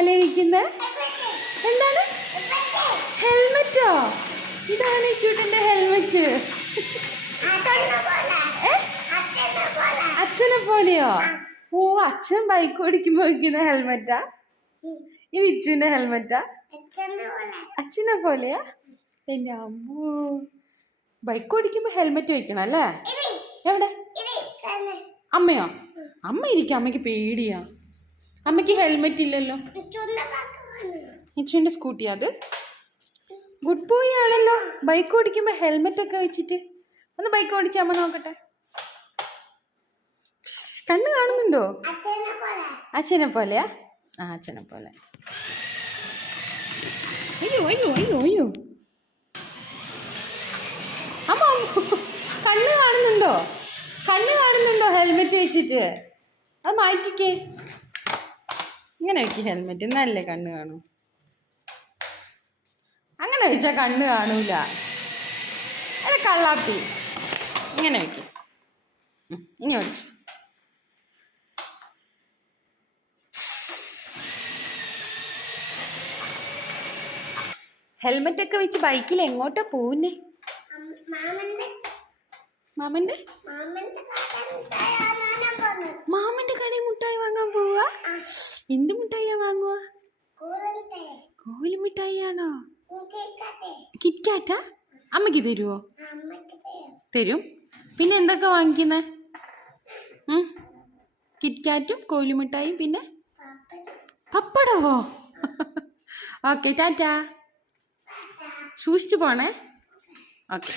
തലേ വെക്കുന്നത്? എന്താണ്? ഹെൽമെറ്റോ? ഇതാണ് ഇച്ചൂട്ടന്റെ ഹെൽമെറ്റ്. അച്ഛനെ പോലെയോ? ഓ, അച്ഛൻ ബൈക്ക് ഓടിക്കുമ്പോ വെക്കുന്ന ഹെൽമെറ്റാ ഇത്? ഇച്ചുവിന്റെ ഹെൽമെറ്റാ? അച്ഛനെ പോലെയാ? എന്റെ അമ്മോ, ബൈക്ക് ഓടിക്കുമ്പോ ഹെൽമെറ്റ് വെക്കണം അല്ലേ? എവിടെ അമ്മയോ? അമ്മ ഇരിക്കും, അമ്മയ്ക്ക് പേടിയാ. അമ്മയ്ക്ക് ഹെൽമെറ്റ് ഇല്ലല്ലോ. ഇച്ചുവിന്റെ സ്കൂട്ടിയാ അത്? ഗുഡ് ബോയ് ആണല്ലോ, ബൈക്ക് ഓടിക്കുമ്പോ ഹെൽമെറ്റ് ഒക്കെ വെച്ചിട്ട്. ഒന്ന് ബൈക്ക് ഓടിച്ച അമ്മ നോക്കട്ടെ. കണ്ണ് കാണുന്നുണ്ടോ? അച്ഛനെ പോലെയാ? ആ, അച്ഛനെ പോലെ. അയ്യോ അയ്യോ അയ്യോ അയ്യോ, അമ്മ കണ്ണ് കാണുന്നുണ്ടോ? കണ്ണ് കാണുന്നുണ്ടോ ഹെൽമെറ്റ് വെച്ചിട്ട്? അത് മാറ്റിക്കേ. ഇങ്ങനെ വെക്ക് ഹെൽമെറ്റ്, എന്നല്ലേ കണ്ണ് കാണൂ. അങ്ങനെ വെച്ചാ കണ്ണ് കാണൂല. അത് കള്ളാപ്പി. ഇങ്ങനെ വെക്ക്. ഇനി വെച്ച് ഹെൽമെറ്റ് ഒക്കെ വെച്ച് ബൈക്കിൽ എങ്ങോട്ടാ പോകുന്നേ? മാമന്റെ കടയിൽ മുട്ടായി വാങ്ങാൻ പോവാ? എന്ത് മുട്ടായിയാ വാങ്ങുക? കോലി മിഠായിയാണോ? കിറ്റ്കാറ്റാ? അമ്മക്ക് തരുവോ? തരും. പിന്നെ എന്തൊക്കെ വാങ്ങിക്കുന്നേ? കിറ്റ്കാറ്റും കോലുമിഠായും പിന്നെ പപ്പടവോ? ഓക്കെ, ടാറ്റാ. സൂക്ഷിച്ചു പോണേ. ഓക്കെ.